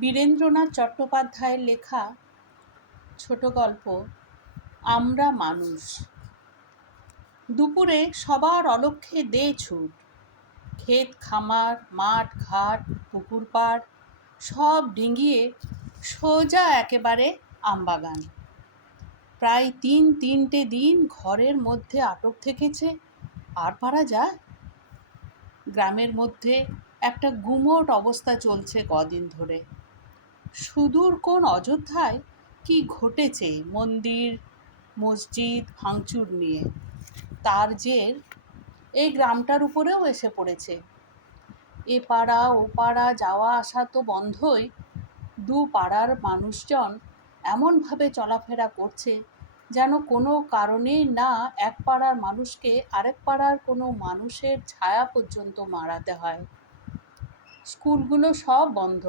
বীরেন্দ্রনাথ চট্টোপাধ্যায়ের লেখা ছোট গল্প আমরা মানুষ। দুপুরে সবার অলক্ষ্যে দে ছুট। ক্ষেত খামার, মাঠ ঘাট, পুকুর পাড় সব ডিঙিয়ে সোজা একেবারে আমবাগান। প্রায় তিনটে দিন ঘরের মধ্যে আটক থেকেছে, আর পারা যায়? গ্রামের মধ্যে একটা গুমোট অবস্থা চলছে কদিন ধরে। সুদূর কোন অযোধ্যায় কি ঘটেছে মন্দির মসজিদ ভাঙচুর নিয়ে, তার জের এই গ্রামটার উপরেও এসে পড়েছে। এ পাড়া ও পাড়া যাওয়া আসা তো বন্ধই, দু পাড়ার মানুষজন এমনভাবে চলাফেরা করছে যেন কোনো কারণেই না এক পাড়ার মানুষকে আরেক পাড়ার কোনো মানুষের ছায়া পর্যন্ত মাড়াতে হয়। স্কুলগুলো সব বন্ধ।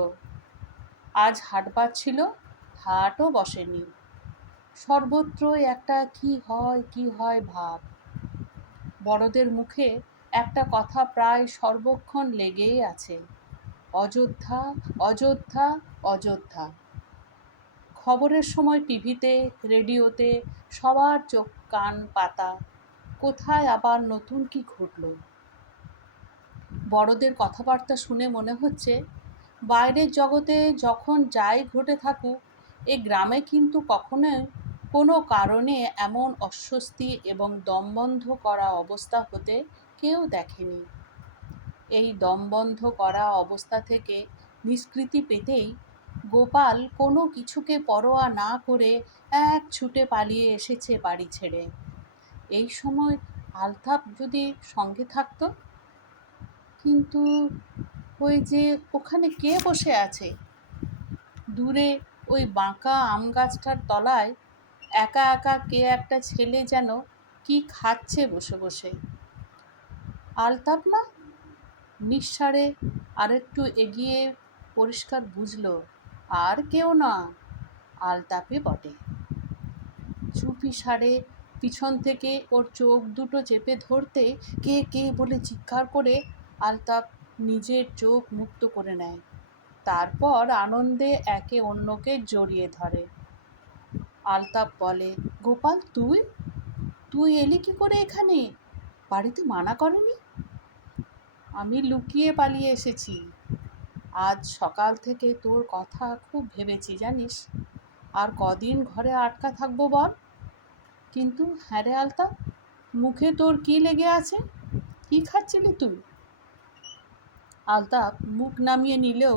আজ হাটবার ছিল, হাটও বসেনি। সর্বত্রই একটা কি হয় ভাব। বড়দের মুখে একটা কথা প্রায় সর্বক্ষণ লেগেই আছে, অযোধ্যা অযোধ্যা অযোধ্যা। খবরের সময় টিভিতে রেডিওতে সবার চোখ কান পাতা, কোথায় আবার নতুন কি ঘটল। বড়দের কথাবার্তা শুনে মনে হচ্ছে বাইরের জগতে যখন যাই ঘটে থাকুক, এ গ্রামে কিন্তু কখনোই কোনো কারণে এমন অস্বস্তি এবং দমবন্ধ করা অবস্থা হতে কেউ দেখেনি। এই দমবন্ধ করা অবস্থা থেকে নিষ্কৃতি পেতেই গোপাল কোনো কিছুকে পরোয়া না করে এক ছুটে পালিয়ে এসেছে বাড়ি ছেড়ে। এই সময় আলতাপ যদি সঙ্গে থাকতো। কিন্তু ওই যে ওখানে কে বসে আছে দূরে ওই বাঁকা আম গাছটার তলায়, একা একা কে একটা ছেলে যেন কি খাচ্ছে বসে বসে। আলতাপ না? নিঃসাড়ে আরেকটু এগিয়ে পরিষ্কার বুঝল, আর কেউ না, আলতাপই বটে। চুপি সারে পিছন থেকে ওর চোখ দুটো চেপে ধরতে কে কে বলে চিৎকার করে আলতাপ নিজের চোখ মুক্ত করে নেয়। তারপর আনন্দে একে অন্যকে জড়িয়ে ধরে। আলতাপ বলে, গোপাল তুই তুই এলি কি করে এখানে? বাড়িতে মানা করেনি? আমি লুকিয়ে পালিয়ে এসেছি। আজ সকাল থেকে তোর কথা খুব ভেবেছি জানিস। আর কদিন ঘরে আটকা থাকবো বল? কিন্তু হ্যাঁ রে আলতাপ, মুখে তোর কি লেগে আছে? কি খাচ্ছিলি তুই? আলতাপ মুখ নামিয়ে নিলেও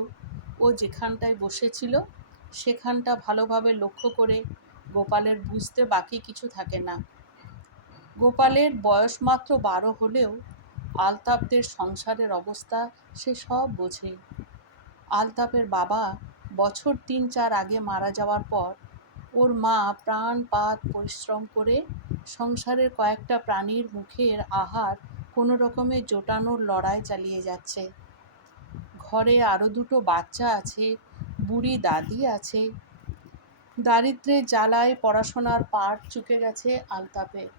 ও যেখানটায় বসেছিল সেখানটা ভালোভাবে লক্ষ্য করে গোপালের বুঝতে বাকি কিছু থাকে না। গোপালের বয়স মাত্র 12 হলেও আলতাপদের সংসারের অবস্থা সে সব বোঝে। আলতাপের বাবা বছর 3-4 আগে মারা যাওয়ার পর ওর মা প্রাণপাত পরিশ্রম করে সংসারের কয়েকটা প্রাণীর মুখের আহার কোনো রকমে জোটানোর লড়াই চালিয়ে যাচ্ছে। ঘরে আরও 2টো বাচ্চা আছে, বুড়ি দাদি আছে। দারিদ্র্যের জ্বালায় পড়াশোনার পাট চুকে গেছে আলতাপের।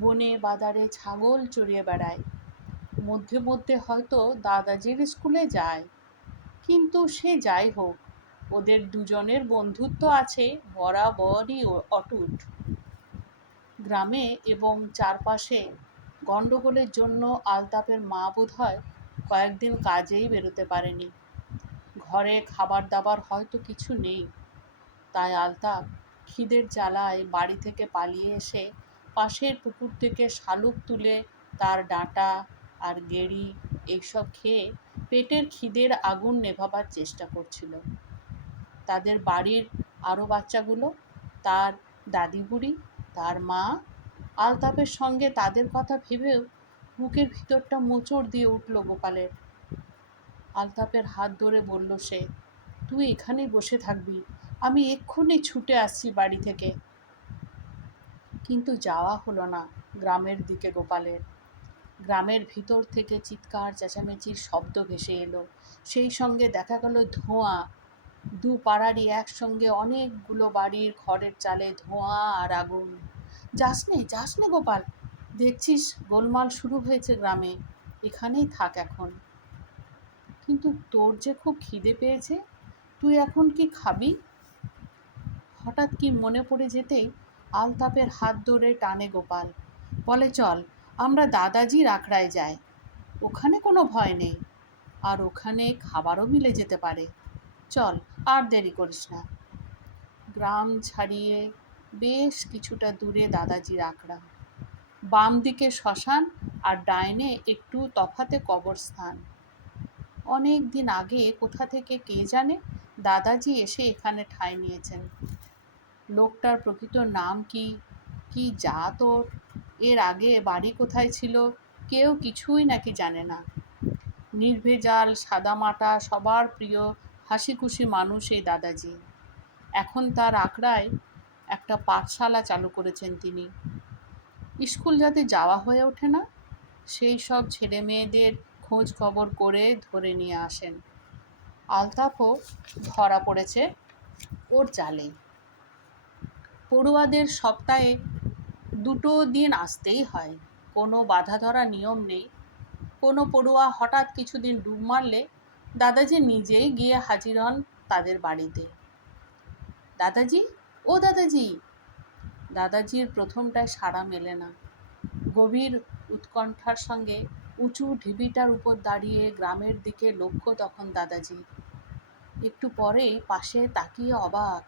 বনে বাদারে ছাগল চড়িয়ে বেড়ায়। মধ্যে মধ্যে হয়তো দাদাজির স্কুলে যায়। কিন্তু সে যাই হোক, ওদের দুজনের বন্ধুত্ব আছে বরাবরই অটুট। গ্রামে এবং চারপাশে গণ্ডগোলের জন্য আলতাপের মা বোধহয় কয়েকদিন কাজেই বেরোতে পারেনি। ঘরে খাবার দাবার হয়তো কিছু নেই। তাই আলতাপ খিদের জ্বালায় বাড়ি থেকে পালিয়ে এসে পাশের পুকুর থেকে শালুক তুলে তার ডাঁটা আর গেড়ি এইসব খেয়ে পেটের খিদের আগুন নেভাবার চেষ্টা করছিল। তাদের বাড়ির আরও বাচ্চাগুলো, তার দাদি বুড়ি, তার মা, আলতাপের সঙ্গে তাদের কথা ভেবেও বুকের ভিতরটা মোচড় দিয়ে উঠল গোপালের। আলতাপের হাত ধরে বলল সে, তুই এখানেই বসে থাকবি, আমি এক্ষুনি ছুটে আসছি বাড়ি থেকে। কিন্তু যাওয়া হলো না গ্রামের দিকে গোপালের। গ্রামের ভিতর থেকে চিৎকার চেঁচামেচির শব্দ ভেসে এলো, সেই সঙ্গে দেখা গেল ধোঁয়া। দু পাড়ারই একসঙ্গে অনেকগুলো বাড়ির খড়ের চালে ধোঁয়া আর আগুন। যাস নে গোপাল, দেখছিস গোলমাল শুরু হয়েছে গ্রামে, এখানেই থাক এখন। কিন্তু তোর যে খুব খিদে পেয়েছে, তুই এখন কি খাবি? হঠাৎ কি মনে পড়ে যেতেই আলতাপের হাত ধরে টানে গোপাল, বলে চল আমরা দাদাজির আখড়ায় যাই, ওখানে কোনো ভয় নেই, আর ওখানে খাবারও মিলে যেতে পারে। চল, আর দেরি করিস না। গ্রাম ছাড়িয়ে বেশ কিছুটা দূরে দাদাজির আখড়া, বাম দিকে শ্মশান আর ডাইনে একটু তফাতে কবরস্থান। অনেক দিন আগে কোথা থেকে কে জানে দাদাজি এসে এখানে ঠাঁই নিয়েছেন। লোকটার প্রকৃত নাম কি, কি জাত ওর, এর আগে বাড়ি কোথায় ছিল, কেউ কিছুই নাকি জানে না। নির্ভেজাল সাদামাটা সবার প্রিয় হাসিখুশি মানুষ এই দাদাজি। এখন তার আখড়ায় একটা পাঠশালা চালু করেছেন তিনি। স্কুল যাতে যাওয়া হয়ে ওঠে না, সেই সব ছেলে মেয়েদের খোঁজ খবর করে ধরে নিয়ে আসেন। আলতাপও ধরা পড়েছে ওর জালে। পড়ুয়াদের সপ্তাহে 2 দিন আসতেই হয়, কোনো বাধা ধরা নিয়ম নেই। কোনো পড়ুয়া হঠাৎ কিছুদিন ডুব মারলে দাদাজি নিজেই গিয়ে হাজির হন তাদের বাড়িতে। দাদাজি, ও দাদাজি। দাদাজির প্রথমটায় সাড়া মেলে না। গভীর উৎকণ্ঠার সঙ্গে উঁচু ঢিবিটার উপর দাঁড়িয়ে গ্রামের দিকে লক্ষ্য তখন দাদাজি। একটু পরেই পাশে তাকিয়ে অবাক,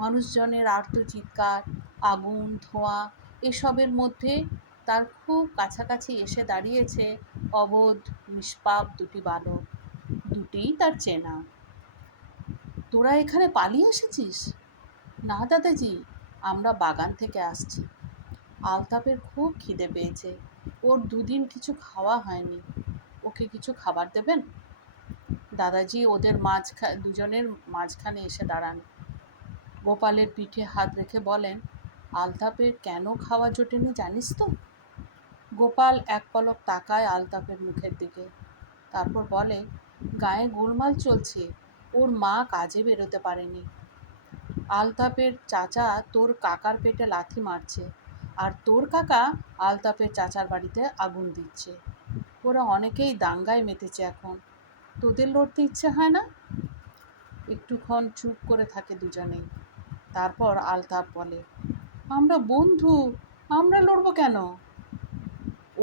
মানুষজনের আর্ত চিৎকার, আগুন, ধোঁয়া, এসবের মধ্যে তার খুব কাছাকাছি এসে দাঁড়িয়েছে অবোধ নিষ্পাপ 2টি বালক। দুটিই তার চেনা। তোরা এখানে পালিয়ে এসেছিস? না দাদাজি, আমরা বাগান থেকে আসছি। আলতাপের খুব খিদে পেয়েছে, ওর 2 দিন কিছু খাওয়া হয়নি। ওকে কিছু খাবার দেবেন? দাদাজি ওদের দুজনের মাঝখানে এসে দাঁড়ান। গোপালের পিঠে হাত রেখে বলেন, আলতাপের কেন খাওয়া জোটেনি জানিস তো? গোপাল এক পলক তাকায় আলতাপের মুখের দিকে, তারপর বলে, গায়ে গোলমাল চলছে, ওর মা কাজে বেরোতে পারেনি। আলতাপের চাচা তোর কাকার পেটে লাথি মারছে, আর তোর কাকা আলতাপের চাচার বাড়িতে আগুন দিচ্ছে। ওরা অনেকেই দাঙ্গায় মেতেছে এখন। তোদের লড়তে ইচ্ছে হয় না? একটুক্ষণ চুপ করে থাকে দুজনেই। তারপর আলতাপ বলে, আমরা বন্ধু, আমরা লড়বো কেন?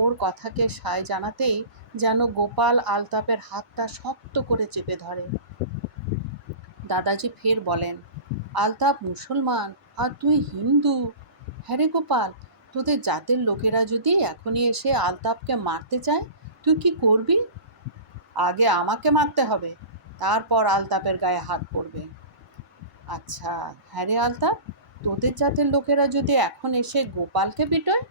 ওর কথাকে সায় জানাতেই যেন গোপাল আলতাপের হাতটা শক্ত করে চেপে ধরে। দাদাজি ফের বলেন, আলতাপ মুসলমান আর তুই হিন্দু। হ্যাঁ রে গোপাল, তোদের জাতের লোকেরা যদি এখনই এসে আলতাপকে মারতে চায়, তুই কি করবি? আগে আমাকে মারতে হবে, তারপর আলতাপের গায়ে হাত পড়বে। আচ্ছা, হ্যাঁ রে আলতাপ, তোদের জাতের লোকেরা যদি এখন এসে গোপালকে পিটোয়,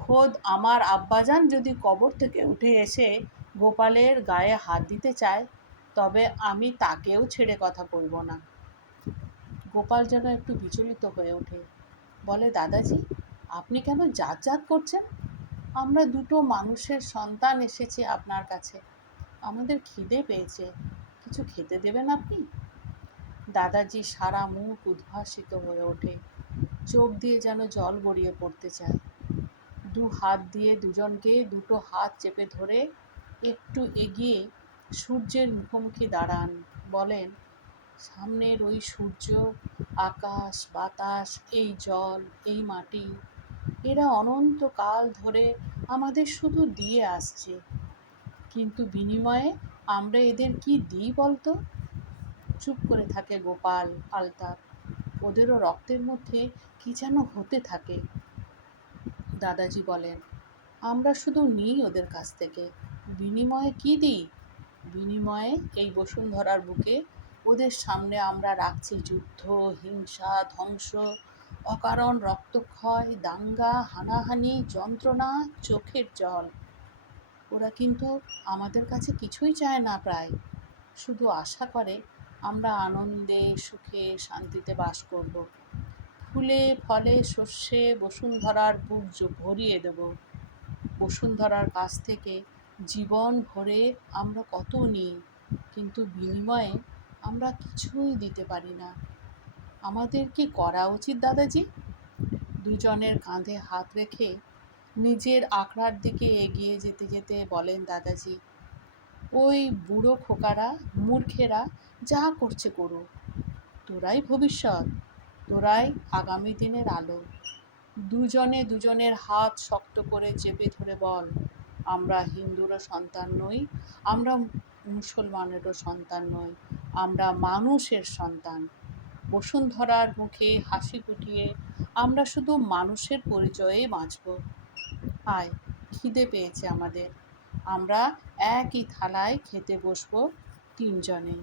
খোদ আমার আব্বাজান যদি কবর থেকে উঠে এসে গোপালের গায়ে হাত দিতে চায়, তবে আমি তাকেও ছেড়ে কথা বলবো না। গোপাল যেন একটু বিচলিত হয়ে ওঠে, বলে, দাদাজি আপনি কেন জাত জাত করছেন? আমরা 2টো মানুষের সন্তান এসেছি আপনার কাছে, আমাদের খিদে পেয়েছে, কিছু খেতে দেবেন আপনি? দাদাজি সারা মুখ উদ্ভাসিত হয়ে ওঠে, চোখ দিয়ে যেন জল গড়িয়ে পড়তে চায়। 2 হাত দিয়ে দুজনকে 2টো হাত চেপে ধরে একটু এগিয়ে সূর্যের মুখোমুখি দাঁড়ান, বলেন, সামনের ওই সূর্য, আকাশ, বাতাস, এই জল, এই মাটি, এরা অনন্তকাল ধরে আমাদের শুধু দিয়ে আসছে, কিন্তু বিনিময়ে আমরা এদের কি দিই বলতো? চুপ করে থাকে গোপাল, আলতাপ, ওদেরও রক্তের মধ্যে কি যেন হতে থাকে। দাদাজি বলেন, আমরা শুধু নিই ওদের কাছ থেকে, বিনিময়ে কি দিই? বিনিময়ে এই বসুন্ধরার বুকে ওদের সামনে আমরা রাখছি যুদ্ধ, হিংসা, ধ্বংস, অকারণ রক্তক্ষয়, দাঙ্গা, হানাহানি, যন্ত্রণা, চোখের জল। ওরা কিন্তু আমাদের কাছে কিছুই চায় না, প্রায় শুধু আশা করে আমরা আনন্দে, সুখে, শান্তিতে বাস করব, ফুলে ফলে শস্যে বসুন্ধরার বুক ভরিয়ে দেব। বসুন্ধরার কাছ থেকে জীবন ভরে আমরা কত নিই, কিন্তু বিনিময়ে আমরা কিছুই দিতে পারি না। আমাদের কি করা উচিত দাদাজি? দুজনের কাঁধে হাত রেখে নিজের আখড়ার দিকে এগিয়ে যেতে যেতে বলেন দাদাজি, ওই বুড়ো খোকারা, মূর্খেরা যা করছে করুক, তোরাই ভবিষ্যৎ, তোরাই আগামী দিনের আলো। দুজনে দুজনের হাত শক্ত করে চেপে ধরে বল, আমরা হিন্দুরও সন্তান নই, আমরা মুসলমানেরও সন্তান নই, আমরা মানুষের সন্তান। বসুন্ধরার মুখে হাসি ফুটিয়ে আমরা শুধু মানুষের পরিচয়ে বাঁচব। আয়, খিদে পেয়েছে আমাদের, আমরা একই থালায় খেতে বসবো তিনজনে।